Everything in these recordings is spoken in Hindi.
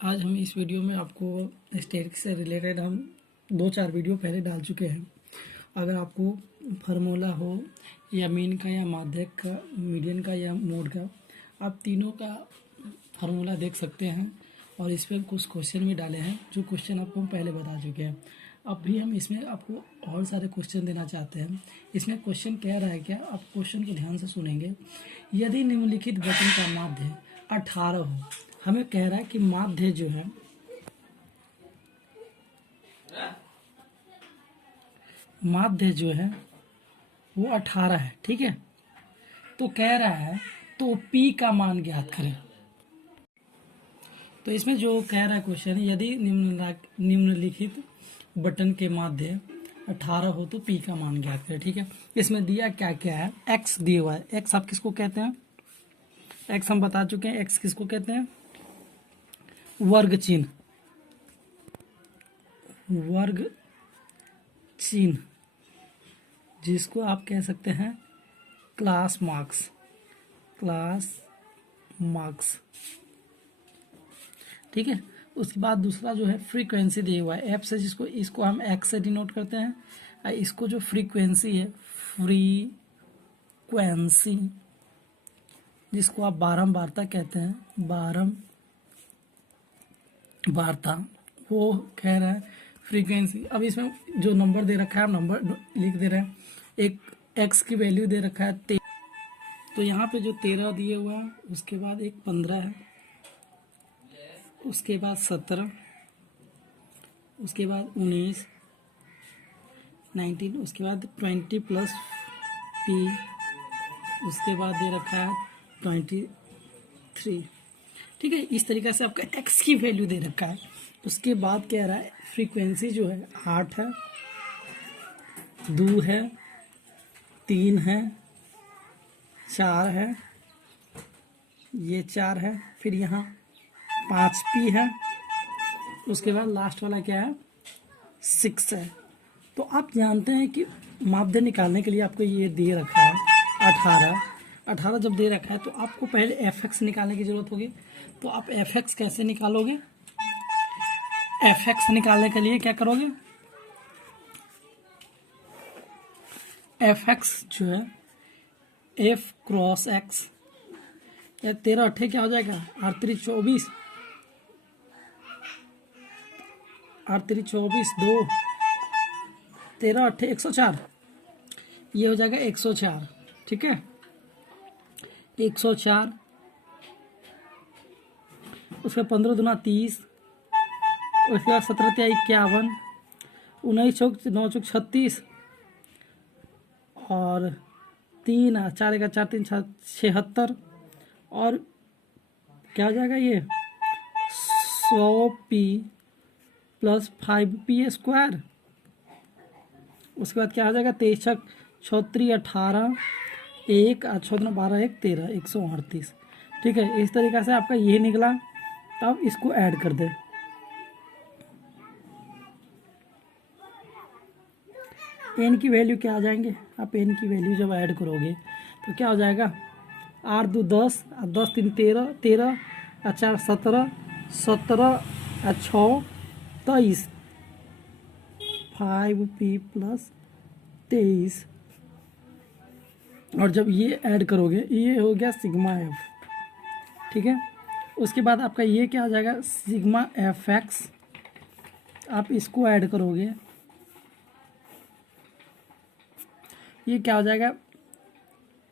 आज हम इस वीडियो में आपको स्टैटिस्टिक्स से रिलेटेड हम 2-4 वीडियो पहले डाल चुके हैं। अगर आपको फार्मूला हो या मीन का या माध्यक का, मीडियन का या मोड का, आप तीनों का फार्मूला देख सकते हैं और इस पर कुछ क्वेश्चन भी डाले हैं जो क्वेश्चन आपको हम पहले बता चुके हैं। अब भी हम इसमें आपको और सारे क्वेश्चन देना चाहते हैं। इसमें क्वेश्चन कह रहा है क्या, आप क्वेश्चन को ध्यान से सुनेंगे। यदि निम्नलिखित वचन का माध्य 18 हो, हमें कह रहा है कि माध्य जो है वो 18 है, ठीक है। तो कह रहा है तो P का मान ज्ञात करें। तो इसमें जो कह रहा है क्वेश्चन, यदि निम्नलिखित बटन के माध्य 18 हो तो P का मान ज्ञात करें, ठीक है। इसमें दिया क्या क्या है, x दिया हुआ है। x आप किसको कहते हैं, x हम बता चुके हैं। x किसको कहते हैं, वर्ग चिन्ह, वर्ग चिन्ह जिसको आप कह सकते हैं क्लास मार्क्स, क्लास मार्क्स, ठीक है। उसके बाद दूसरा जो है फ्रीक्वेंसी दिया हुआ है, एफ से, जिसको इसको हम एक्स से डिनोट करते हैं। इसको जो फ्रीक्वेंसी है, फ्रीक्वेंसी जिसको आप बारंबारता कहते हैं, बारंबारता, वो कह रहा है फ्रीक्वेंसी। अब इसमें जो नंबर दे रखा है, हम नंबर लिख दे रहे हैं। एक एक्स की वैल्यू दे रखा है 13, तो यहाँ पे जो 13 दिया हुआ है, उसके बाद एक 15 है, उसके बाद 17, उसके बाद 19, उसके बाद 20 प्लस P, उसके बाद दे रखा है 23, ठीक है। इस तरीके से आपका x की वैल्यू दे रखा है। उसके बाद कह रहा है फ्रीक्वेंसी जो है 8 है, 2 है, 3 है, 4 है, ये 4 है, फिर यहाँ 5P है, उसके बाद लास्ट वाला क्या है, 6 है। तो आप जानते हैं कि माध्य निकालने के लिए आपको ये दे रखा है 18 जब दे रखा है तो आपको पहले fx निकालने की जरूरत होगी। तो आप fx कैसे निकालोगे, fx निकालने के लिए क्या करोगे, fx जो है f क्रॉस x, या 13 अट्ठे क्या हो जाएगा, 8 3 24, 8 3 24, 2 13 अट्ठे 104, ये हो जाएगा 104, ठीक है। 104, उसके 15 दूना 30, उसके बाद 17 तिया 51, 19 चौक 9 चौक 36, और 3 4 का 4 3 76, और क्या हो जाएगा ये 100P प्लस 5P स्क्वायर। उसके बाद क्या हो जाएगा 23 6 36 18, 1 6 12 1 13, 138, ठीक है। इस तरीक़े से आपका ये निकला। तब इसको ऐड कर दे, एन की वैल्यू क्या आ जाएंगे, आप एन की वैल्यू जब ऐड करोगे तो क्या हो जाएगा, 8 2 10, 10 3 13, 13 4 17, 17 6 23, 5P प्लस 23, और जब ये ऐड करोगे ये हो गया सिग्मा एफ, ठीक है। उसके बाद आपका ये क्या आ जाएगा, सिग्मा एफ एक्स, आप इसको ऐड करोगे, ये क्या हो जाएगा,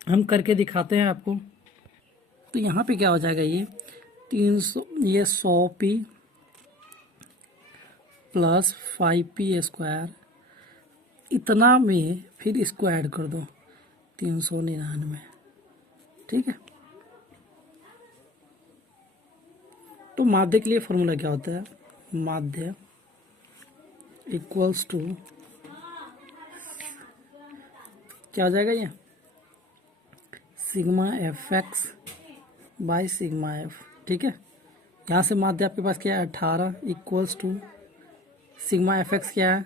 हम करके दिखाते हैं आपको। तो यहाँ पे क्या हो जाएगा, ये 300, ये 100P प्लस 5P स्क्वायर, इतना में फिर इसको ऐड कर दो 399, ठीक है। तो माध्य के लिए फॉर्मूला क्या होता है, माध्य इक्वल्स टू क्या हो जाएगा, ये sigma f x by sigma F, ठीक है। यहाँ से माध्य आपके पास क्या है 18 equals to sigma f x क्या है,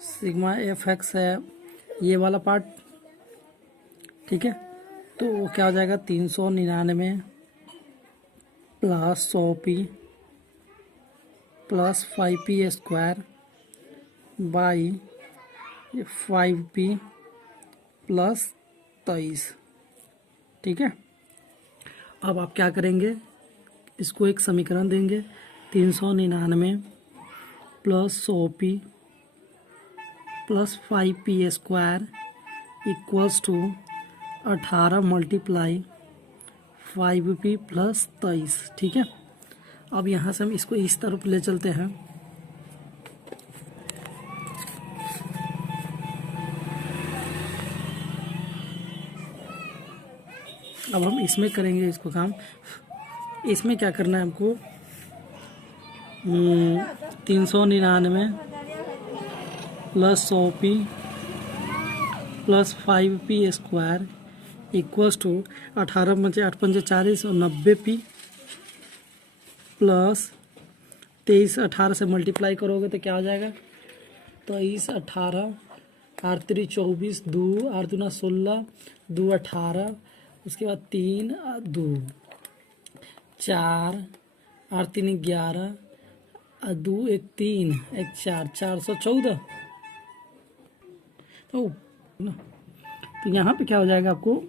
सिग्मा एफ एक्स है ये वाला पार्ट, ठीक है। तो वो क्या हो जाएगा 399 plus 100P plus 5p² by 5p plus 23। ठीक है, अब आप क्या करेंगे, इसको एक समीकरण देंगे, 399 plus 100p plus 5p² equals to 18 multiply 5p plus 23। ठीक है, अब यहाँ से हम इसको इस तरफ ले चलते हैं। अब हम इसमें करेंगे इसको काम। इसमें क्या करना है हमको, 399 plus 100p plus 5p² equals to 18 पंजे 8 पंजे 40 और 90p प्लस 23। 18 से मल्टीप्लाई करोगे तो क्या हो जाएगा, 23 18 8 3 24 2 8 दूना 16 2 18, उसके बाद 3 2 4 8 3 11 2 1 3 1 4 414। तो यहाँ पे क्या हो जाएगा आपको,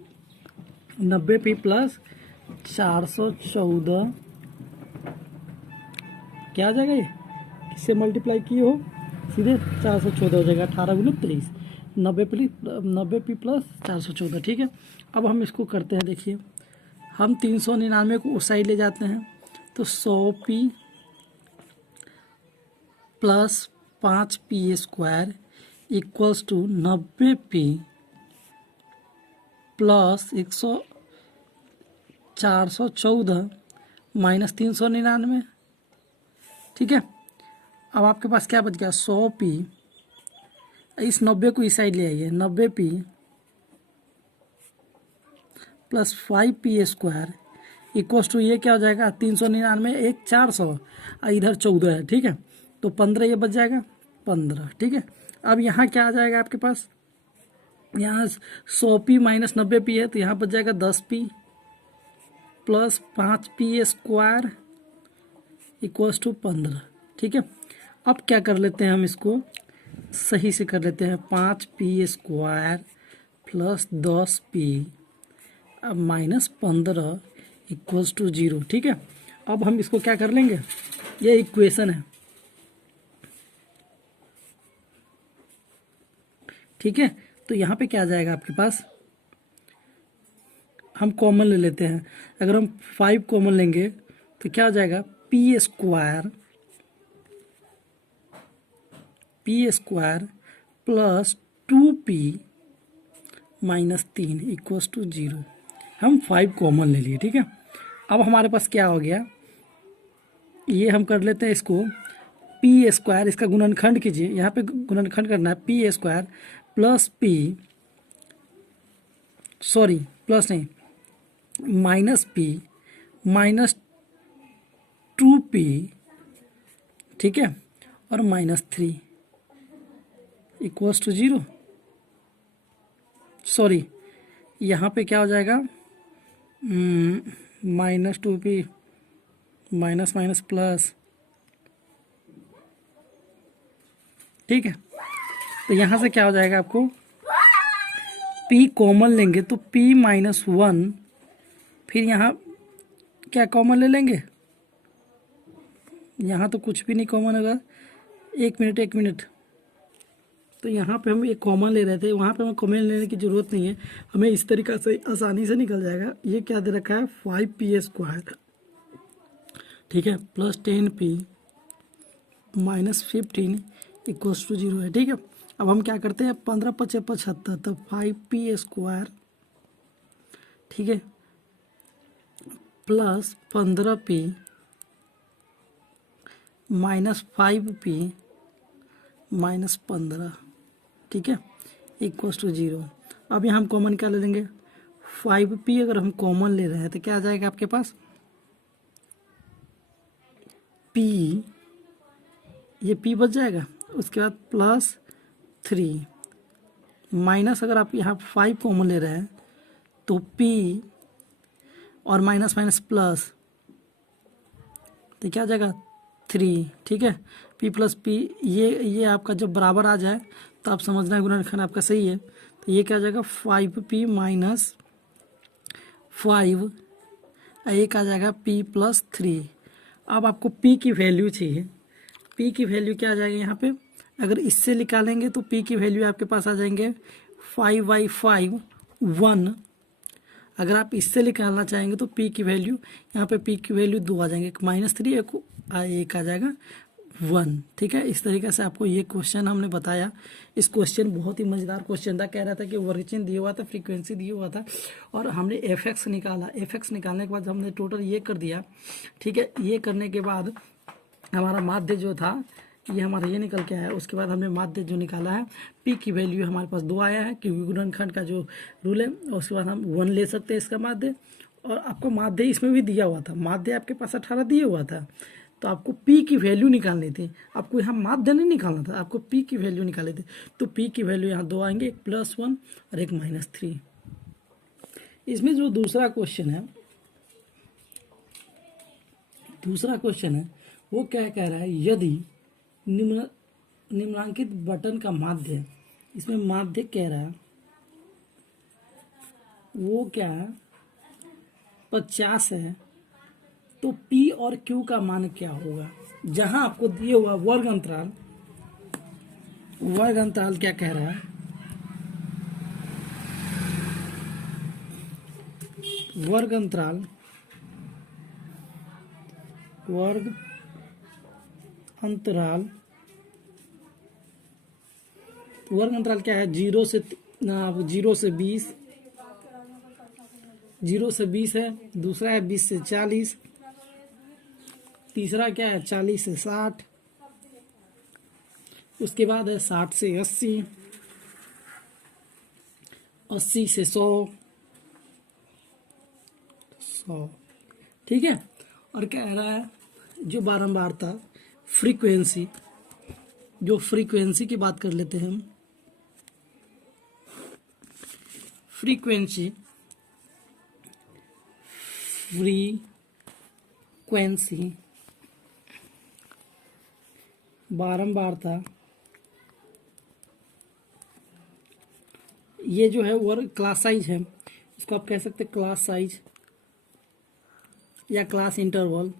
90p प्लस 414 क्या आ जाएगा, ये किससे मल्टीप्लाई किए हो, सीधे 414 हो जाएगा। 18 गुना 23, 90p प्लस 414। ठीक है, अब हम इसको करते हैं। देखिए, हम 399 को उस साइड ले जाते हैं, तो 100p plus 5p² equals to 90p plus 414 minus 399। ठीक है, अब आपके पास क्या बच गया, 100p, इस 90 को इस साइड ले आइए, 90p plus 5p² equals to, ये क्या हो जाएगा, 399 1 400 और इधर 14 है। ठीक है, तो 15 ये बच जाएगा, 15। ठीक है, अब यहाँ क्या आ जाएगा आपके पास, यहाँ 100p माइनस 90p है, तो यहाँ बच जाएगा 10p plus 5p² equals to 15। ठीक है, अब क्या कर लेते हैं, हम इसको सही से कर लेते हैं, 5p² प्लस 10p अब माइनस 15 इक्वल्स टू 0। ठीक है, अब हम इसको क्या कर लेंगे, ये इक्वेशन है। ठीक है, तो यहाँ पे क्या आ जाएगा आपके पास, हम कॉमन ले लेते हैं। अगर हम 5 कॉमन लेंगे तो क्या हो जाएगा, p² plus 2p minus 3 equals to 0। हम 5 कॉमन ले लिए। ठीक है, अब हमारे पास क्या हो गया, ये हम कर लेते हैं इसको p², इसका गुणनखंड कीजिए, यहाँ पे गुणनखंड करना है, p² plus p, sorry plus नहीं, माइनस p माइनस 2p। ठीक है, और माइनस 3 इक्वल्स टू 0। सॉरी, यहाँ पे क्या हो जाएगा, minus 2p minus minus plus. ठीक है, तो यहाँ से क्या हो जाएगा आपको, p कॉमन लेंगे तो p माइनस 1, फिर यहाँ क्या कॉमन ले लेंगे, यहाँ तो कुछ भी नहीं कॉमन होगा। एक मिनट, तो यहाँ पे हम एक कॉमन ले रहे थे, वहाँ पे हमें कॉमन लेने की ज़रूरत नहीं है, हमें इस तरीक़ा से आसानी से निकल जाएगा। ये क्या दे रखा है, 5p²। ठीक है, plus 10p minus 15 equals to 0 है। ठीक है, अब हम क्या करते हैं, 15 × 5 = 75, तो 5p², ठीक है, plus 15p minus 5p minus 15। ठीक है, इक्वल्स टू 0। अब यहाँ हम कॉमन क्या ले लेंगे, 5p अगर हम कॉमन ले रहे हैं तो क्या आ जाएगा आपके पास, p, ये p बच जाएगा, उसके बाद प्लस 3 माइनस, अगर आप यहाँ 5 कॉमन ले रहे हैं तो p और माइनस माइनस प्लस, तो क्या आ जाएगा 3, ठीक है। p प्लस पी, ये आपका जब बराबर आ जाए तो आप समझना गुणनखंड आपका सही है। तो ये क्या आ जाएगा 5p माइनस 5, एक आ जाएगा p प्लस 3। अब आपको p की वैल्यू चाहिए। p की वैल्यू क्या आ जाएगी यहाँ पे, अगर इससे निकालेंगे तो p की वैल्यू आपके पास आ जाएंगे 5/5 1। अगर आप इससे निकालना चाहेंगे तो p की वैल्यू, यहाँ पे p की वैल्यू 2 आ जाएंगे, -3 एक आ जाएगा 1, ठीक है। इस तरीके से आपको ये क्वेश्चन हमने बताया। इस क्वेश्चन बहुत ही मज़ेदार क्वेश्चन था। कह रहा था कि वर्ग चिन्ह दिया हुआ था, फ्रीक्वेंसी दिया हुआ था और हमने एफ निकाला। एफ निकालने के बाद हमने टोटल ये कर दिया, ठीक है। ये करने के बाद हमारा माध्य जो था ये हमारा ये निकल के आया। उसके बाद हमने माध्य जो निकाला है, p की वैल्यू हमारे पास 2 आया है क्योंकि गुणनखंड का जो रूल है। और उसके बाद हम 1 ले सकते हैं इसका माध्य। और आपको माध्य इसमें भी दिया हुआ था, माध्य आपके पास 18 दिया हुआ था, तो आपको p की वैल्यू निकालनी थी। आपको यहाँ माध्य नहीं निकालना था, आपको p की वैल्यू निकालनी थी। तो p की वैल्यू यहाँ 2 आएंगे, एक +1 और एक -3। इसमें जो दूसरा क्वेश्चन है वो क्या कह रहा है, यदि निम्नांकित बटन का माध्य, इसमें माध्य कह रहा है वो क्या 50 है, तो P और Q का मान क्या होगा। जहां आपको दिए हुआ वर्ग अंतराल क्या कह रहा है, वर्ग अंतराल क्या है, 0 से 20, 0 से 20 है। दूसरा है 20 से 40, तीसरा क्या है 40 से 60, उसके बाद है 60 से 80, 80 से 100, ठीक है। और कह रहा है जो बारंबारता फ्रीक्वेंसी की बात कर लेते हैं हम। फ्रीक्वेंसी बारंबारता, ये जो है वर्ग क्लास साइज है, इसको आप कह सकते हैं क्लास साइज या क्लास इंटरवल,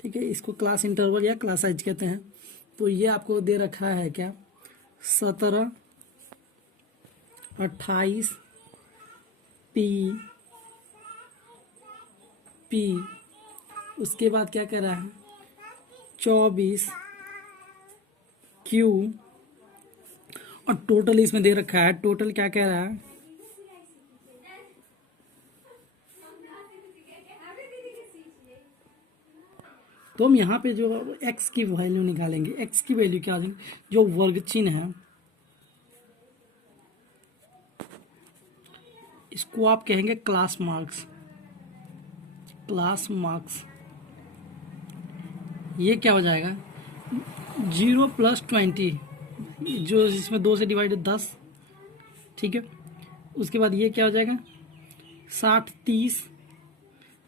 ठीक है। इसको क्लास इंटरवल या क्लास साइज कहते हैं। तो ये आपको दे रखा है क्या 17, 28 पी, उसके बाद क्या कह रहा है 24 क्यू, और टोटल इसमें दे रखा है, टोटल क्या कह रहा है तो हम यहाँ पे जो x की वैल्यू निकालेंगे। x की वैल्यू क्या आ जाएगी, जो वर्ग चिन्ह है इसको आप कहेंगे क्लास मार्क्स। ये क्या हो जाएगा 0 + 20, जो इसमें 2 से डिवाइडेड 10, ठीक है। उसके बाद ये क्या हो जाएगा 60 30,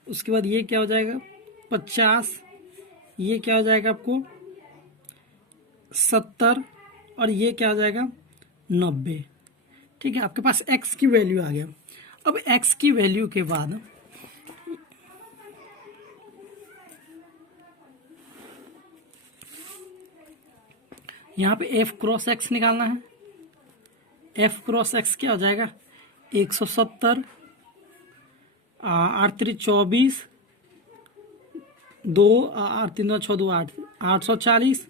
उसके बाद ये क्या हो जाएगा 50, ये क्या हो जाएगा आपको 70, और ये क्या हो जाएगा 90, ठीक है। आपके पास x की वैल्यू आ गया। अब x की वैल्यू के बाद यहाँ पे f क्रॉस x निकालना है। f क्रॉस x क्या हो जाएगा 170, 8 3 24, 2 8 3 2 6 2 8, 840,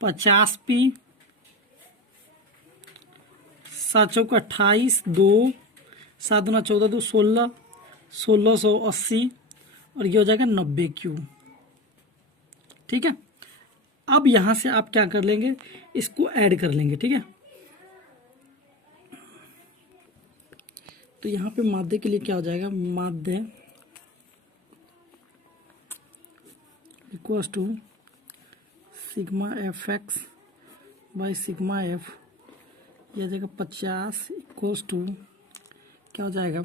50 p, 7 चौक 28, 2 7 दूना 14 2 16, 1680, और ये हो जाएगा 90 क्यू, ठीक है। अब यहां से आप क्या कर लेंगे, इसको ऐड कर लेंगे, ठीक है। तो यहाँ पे माध्य के लिए क्या हो जाएगा, माध्य equals to sigma fx by sigma f, यह आ जाएगा 50 इक्वल्स टू क्या हो जाएगा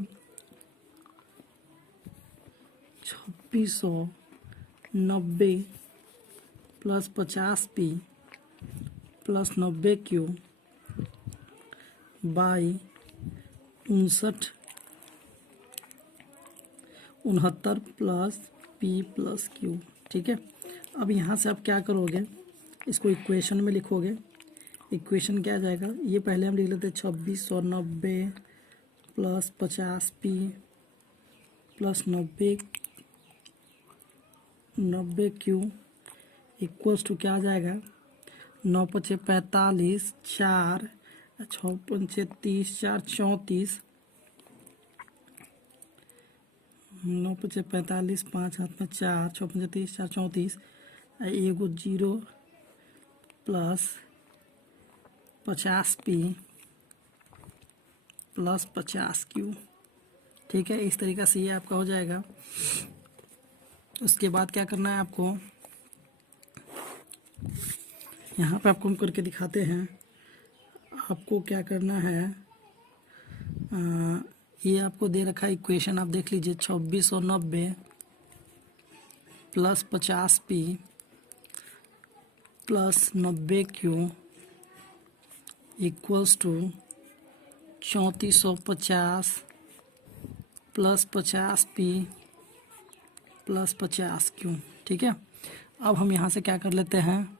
2690 plus 50p plus 90q by 69 plus p plus q। ठीक है, अब यहाँ से आप क्या करोगे, इसको इक्वेशन में लिखोगे। इक्वेशन क्या आ जाएगा, ये पहले हम लिख लेते हैं 2690 plus 50p plus 90q equals to क्या आ जाएगा, 9 पचे 45, 4 6 पंचे 30, 4 34, 9 पचे 45, 5 हाथ में 4, 6 पंचे 30, 4 34, एगो 0 प्लस 50p प्लस 50q। ठीक है, इस तरीक़ा से ये आपका हो जाएगा। उसके बाद क्या करना है आपको, यहाँ पे आपको हम करके दिखाते हैं। आपको क्या करना है, ये आपको दे रखा है इक्वेशन, आप देख लीजिए 2690 plus 50p plus 90q equals to 3450 plus 50p plus 50q। ठीक है, अब हम यहाँ से क्या कर लेते हैं,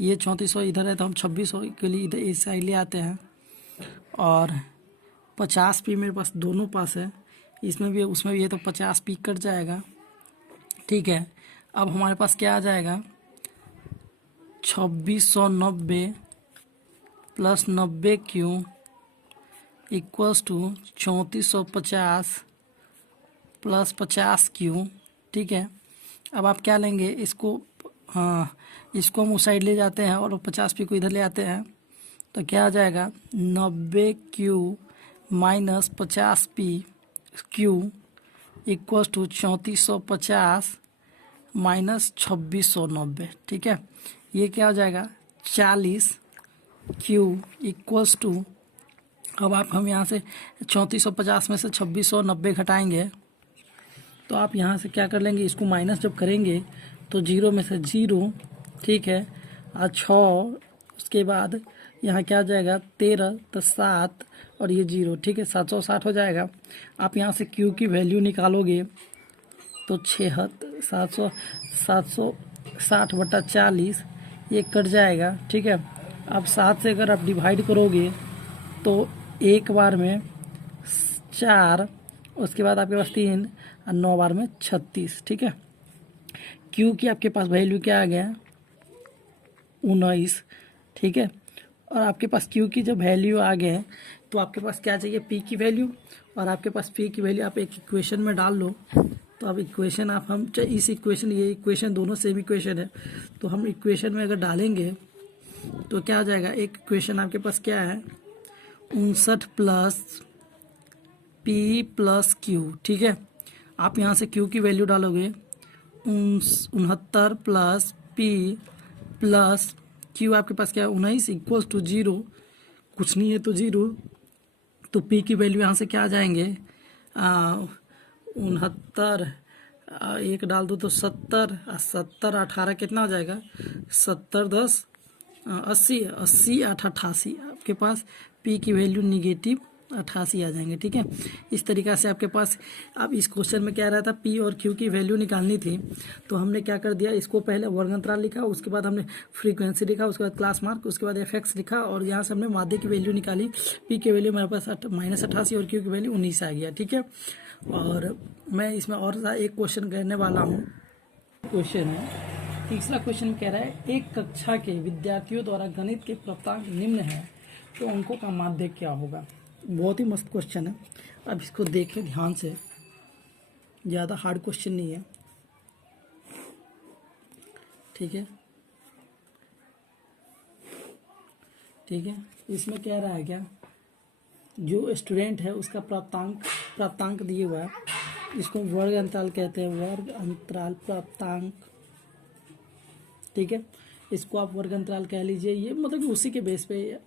ये 3400 इधर है तो हम 2600 के लिए इधर इस साइड ले आते हैं, और 50p मेरे पास दोनों पास है, इसमें भी उसमें भी है तो 50p कट जाएगा। ठीक है, अब हमारे पास क्या आ जाएगा, 2690 plus 90q equals to 3450 plus 50q। ठीक है, अब आप क्या लेंगे, इसको इसको हम उस साइड ले जाते हैं और 50p को इधर ले आते हैं, तो क्या आ जाएगा 90q minus 50p equals to 3450 minus 2690। ठीक है, ये क्या हो जाएगा 40q इक्वल्स टू, अब हम यहाँ से 3450 में से 2690 घटाएंगे तो आप यहाँ से क्या कर लेंगे, इसको माइनस जब करेंगे तो 0 में से 0। ठीक है, और 6, उसके बाद यहाँ क्या आ जाएगा 13 तो 7 और ये 0। ठीक है, 760 हो जाएगा। आप यहाँ से q की वैल्यू निकालोगे तो 760/40 ये कट जाएगा। ठीक है, अब 7 से अगर आप डिवाइड करोगे तो एक बार में 4, उसके बाद आपके पास 3 और 9 बार में 36। ठीक है, क्यू की आपके पास वैल्यू क्या आ गया 19। ठीक है, और आपके पास क्यू की जब वैल्यू आ गए तो आपके पास क्या चाहिए पी की वैल्यू, और आपके पास पी की वैल्यू आप एक इक्वेशन में डाल लो। तो अब इक्वेशन हम इस इक्वेशन, ये इक्वेशन दोनों सेम इक्वेशन है, तो हम इक्वेशन में अगर डालेंगे तो क्या आ जाएगा, एक इक्वेशन आपके पास क्या है 59 प्लस पी प्लस क्यू। ठीक है, आप यहाँ से क्यू की वैल्यू डालोगे 69 प्लस पी प्लस क्यू, आपके पास क्या है 19 इक्वल्स टू 0, कुछ नहीं है तो 0, तो पी की वैल्यू यहाँ से क्या आ जाएंगे 69 एक डाल दो तो 70, 70 18 कितना हो जाएगा 70 10 80, 80 8 88, आपके पास पी की वैल्यू निगेटिव 88 आ जाएंगे। ठीक है, इस तरीक़ा से आपके पास, अब इस क्वेश्चन में क्या रहा था पी और क्यू की वैल्यू निकालनी थी, तो हमने क्या कर दिया, इसको पहले वर्ग अंतराल लिखा, उसके बाद हमने फ्रीक्वेंसी लिखा, उसके बाद क्लास मार्क, उसके बाद एफ लिखा, और यहाँ से हमने माध्य की वैल्यू निकाली। पी की वैल्यू मेरे पास -88 और क्यू की वैल्यू 19 आ गया। ठीक है, और मैं इसमें और एक क्वेश्चन करने वाला हूँ। क्वेश्चन है, तीसरा क्वेश्चन कह रहा है एक कक्षा के विद्यार्थियों द्वारा गणित के प्राप्तांक निम्न है तो अंकों का माध्य क्या होगा। बहुत ही मस्त क्वेश्चन है, अब इसको देखें ध्यान से, ज़्यादा हार्ड क्वेश्चन नहीं है। ठीक है, ठीक है, इसमें कह रहा है क्या, जो स्टूडेंट है उसका प्राप्तांक दिए हुआ है, इसको वर्ग अंतराल कहते हैं, वर्ग अंतराल प्राप्तांक। ठीक है, इसको आप वर्ग अंतराल कह लीजिए, ये मतलब कि उसी के बेस पे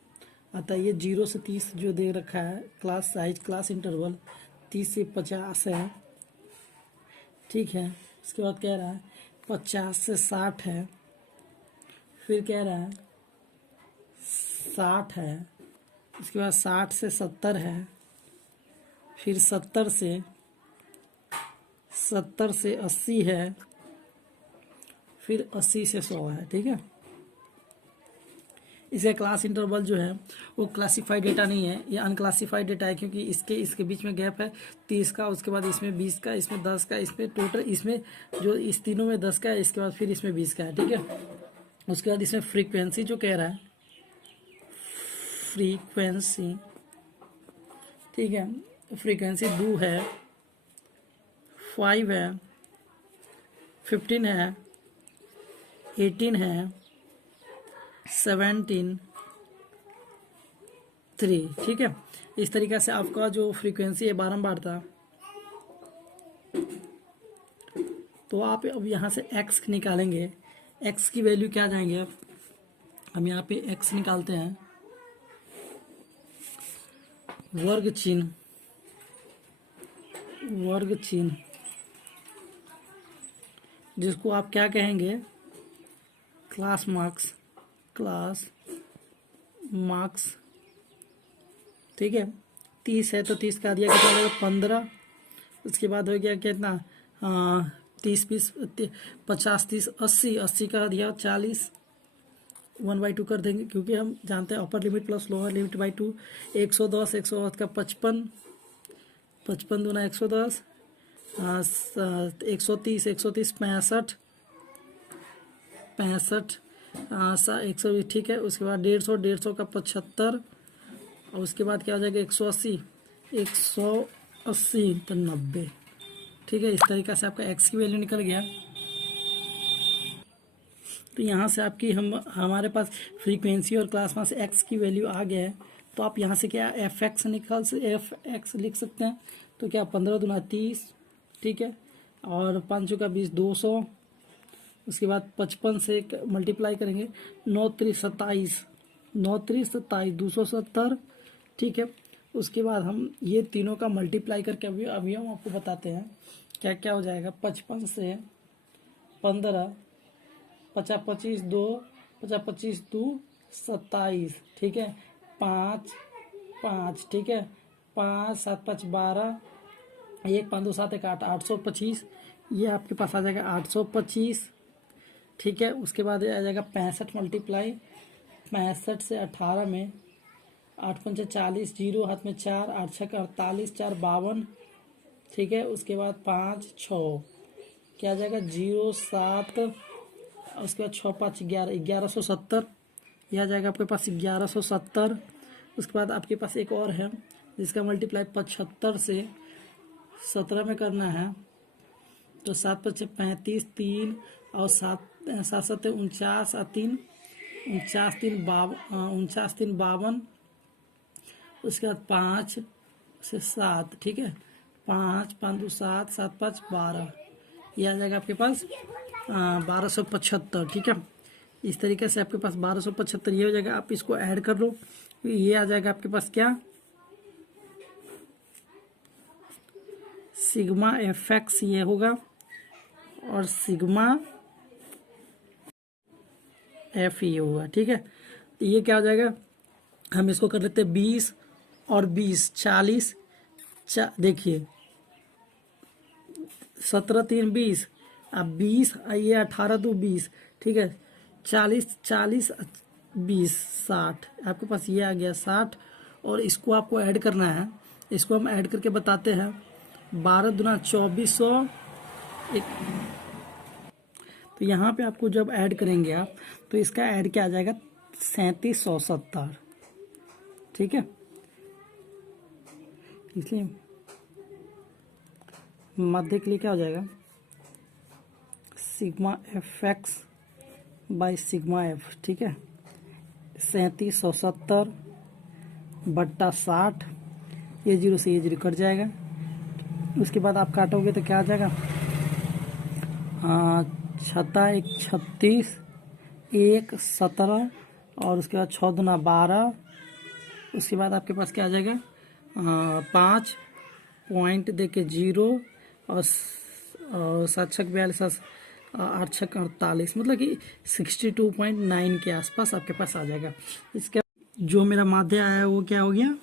आता है। ये 0 से 30 जो दे रखा है, क्लास साइज क्लास इंटरवल 30 से 50 है। ठीक है। उसके बाद कह रहा है 50 से 60 है, फिर कह रहा है 60 है, उसके बाद 60 से 70 है, फिर 70 से 80 है, फिर 80 से 100 है। ठीक है, इसका क्लास इंटरवल जो है वो क्लासिफाइड डेटा नहीं है, ये अनक्लासिफाइड डेटा है, क्योंकि इसके बीच में गैप है 30 का, उसके बाद इसमें 20 का, इसमें 10 का, इसमें टोटल इसमें जो इस तीनों में 10 का है, इसके बाद फिर इसमें 20 का है। ठीक है, उसके बाद इसमें फ्रीक्वेंसी जो कह रहा है, फ्रीक्वेंसी, ठीक है, फ्रीक्वेंसी 2 है, 5 है, 15 है, 18 है, 17, 3। ठीक है, इस तरीके से आपका जो फ्रीक्वेंसी है बारंबार था, तो आप अब यहाँ से x निकालेंगे। x की वैल्यू क्या जाएंगे, अब हम यहाँ पे x निकालते हैं, वर्ग चिन्ह, जिसको आप क्या कहेंगे, क्लास मार्क्स। ठीक है, 30 है तो 30 का दिया कितना हो जाएगा, 15। उसके बाद हो गया कितना, 30 20 50 30 80 का दिया 40, 1/2 कर देंगे, क्योंकि हम जानते हैं upper limit plus lower limit by 2। 110 110 का 55, 55 दूना 110, 130 130 65 120। ठीक है, उसके बाद 150 का 75, और उसके बाद क्या हो जाएगा 180 तो 90। ठीक है, इस तरीक़े से आपका x की वैल्यू निकल गया। तो यहाँ से आपकी हमारे पास फ्रीक्वेंसी और क्लास मास x की वैल्यू आ गया है। तो आप यहाँ से क्या fx लिख सकते हैं। तो क्या 15 दूना 30, ठीक है, और 5 चौका 20 200। उसके बाद 55 से मल्टीप्लाई करेंगे, 9 3 27 270। ठीक है, उसके बाद हम ये तीनों का मल्टीप्लाई करके अभी हम आपको बताते हैं क्या क्या हो जाएगा। 55 से 15, 50 25 2 50 25 2 27। ठीक है, 5 5, ठीक है, 5 7 5 12, 1 5 2 7 1 8 825। ये आपके पास आ जाएगा 825। ठीक है, उसके बाद आ जाएगा 65 मल्टीप्लाई 65 से 18 में, 8 5 40, 0 हाथ में 4, 8 6 48, 4 52। ठीक है, उसके बाद 5 6 क्या आ जाएगा 0 7, उसके बाद 6 5 11 1170। यह आ जाएगा आपके पास 1170। उसके बाद आपके पास एक और है जिसका मल्टीप्लाई 75 से 17 में करना है। तो 7 5 35 3 और 7 7 49 और 3 49 3 52। उसके बाद 5 से 7, ठीक है, 5 5 2 7 7 5 12। यह आ जाएगा आपके पास 1275। ठीक है, इस तरीके से आपके पास 1275 ये हो जाएगा। आप इसको ऐड कर लो, ये आ जाएगा आपके पास क्या, सिग्मा fx ये होगा, और सिग्मा f ये होगा। ठीक है, तो ये क्या हो जाएगा, हम इसको कर लेते हैं 20 और 20 40। देखिए 17 3 20, अब 20 ये 18 2 20। ठीक है, 40 40 20 60, आपके पास ये आ गया 60। और इसको आपको ऐड करना है, इसको हम ऐड करके बताते हैं। 12 दूना 2400। तो यहाँ पे आपको जब ऐड करेंगे आप, तो इसका ऐड क्या आ जाएगा 3770। ठीक है, इसलिए मध्य के लिए क्या हो जाएगा, sigma fx by sigma f। ठीक है, 3770 बट्टा 60, ये 0 से ये 0 कट जाएगा। उसके बाद आप काटोगे तो क्या आ जाएगा, 6 1 36 1 17, और उसके बाद 6 दूना 12। उसके बाद आपके पास क्या आ जाएगा, 5 पॉइंट दे के 0, और 7 छक 42, 8 छक 48, मतलब कि 62.9 के आसपास आपके पास आ जाएगा। इसके जो मेरा माध्य आया है वो क्या हो गया,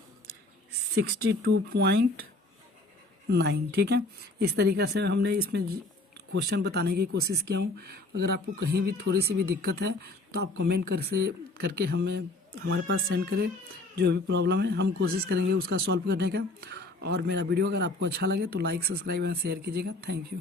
62.9। ठीक है, इस तरीक़ा से हमने इसमें क्वेश्चन बताने की कोशिश किया हूँ। अगर आपको कहीं भी थोड़ी सी भी दिक्कत है तो आप कमेंट करके हमें हमारे पास सेंड करें। जो भी प्रॉब्लम है हम कोशिश करेंगे उसका सॉल्व करने का। और मेरा वीडियो अगर आपको अच्छा लगे तो लाइक, सब्सक्राइब एंड शेयर कीजिएगा। Thank you.